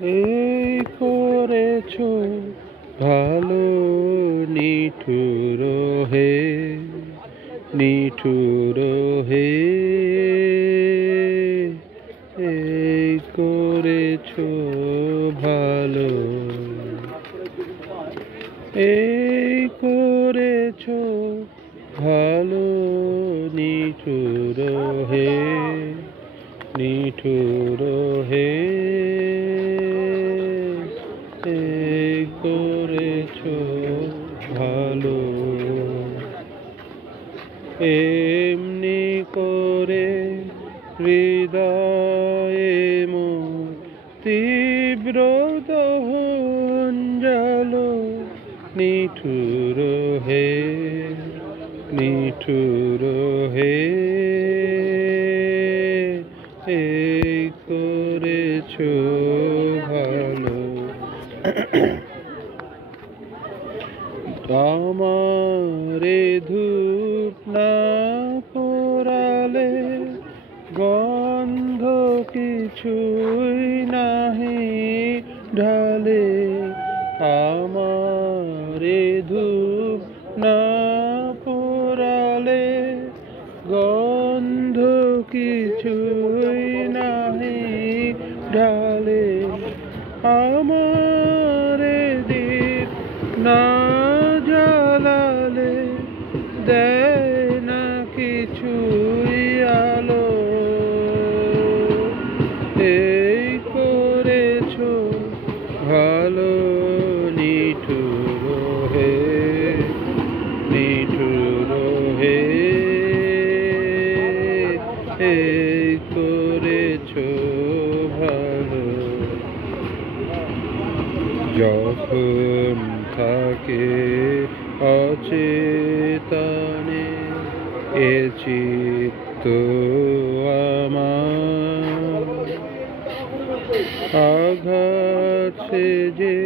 এই করেছো ভালো, নিঠুর হে, নিঠুর হে, এই করেছো ভালো, এই করেছো ভালো, নিঠুর হে, নিঠুর হে, এই করেছো ভালো। এমনি করে হৃদয়ে মোর তীব্র দহন জালো, নিঠুর হে, নিঠুর হে, এই করেছো ভালো। আমারে ধূপ না পোড়ালে গন্ধ কিছুই নাহি ঢালে, আমারে ধূপ না পোড়ালে গন্ধ কিছুই নাহি ঢালে, আমারে দীপ না জ্বালালে দেয় না কিছুই আলো, এই করেছো ভালো, নিঠুর হে, নিঠুর হে, এই করেছো ভালো। যখন থাকে অচেতনে এ চিত্ত আমার, আঘাতে যে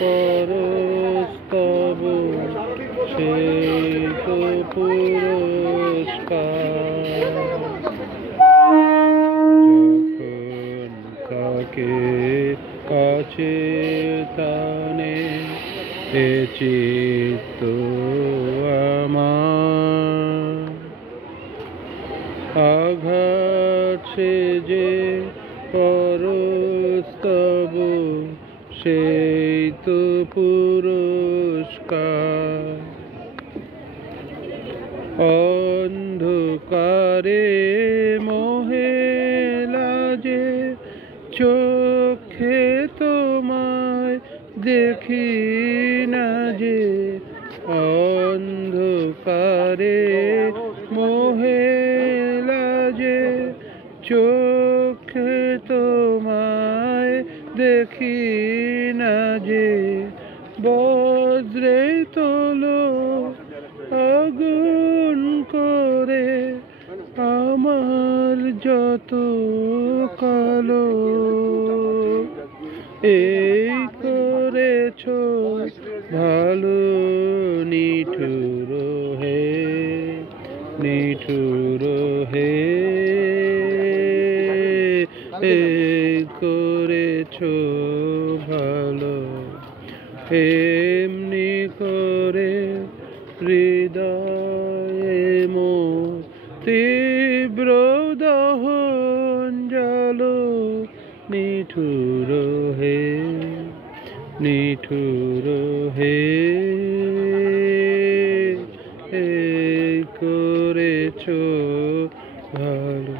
পরস্তব সেই তো পুরস্কার। যখন থাকে অচেতনে এ চিত্ত আমার, আঘাতে যে পরস্তব সেই তো পুরস্কার। অন্ধকারে মোহে লাজে চোখে তোমায় দেখি না যে, অন্ধকারে মোহে লাজে চোখে তোমায় দেখি না যে, বজ্রে তোলো আগুন করে আমার যত কালো, এই করেছো ভালো, নিঠুর হে, নিঠুর হে, এই করেছো ভালো। এমনি করে হৃদয়ে মোর তীব্র দহন জালো, নিঠুর হে, নিঠুর হে, এই করেছো ভালো।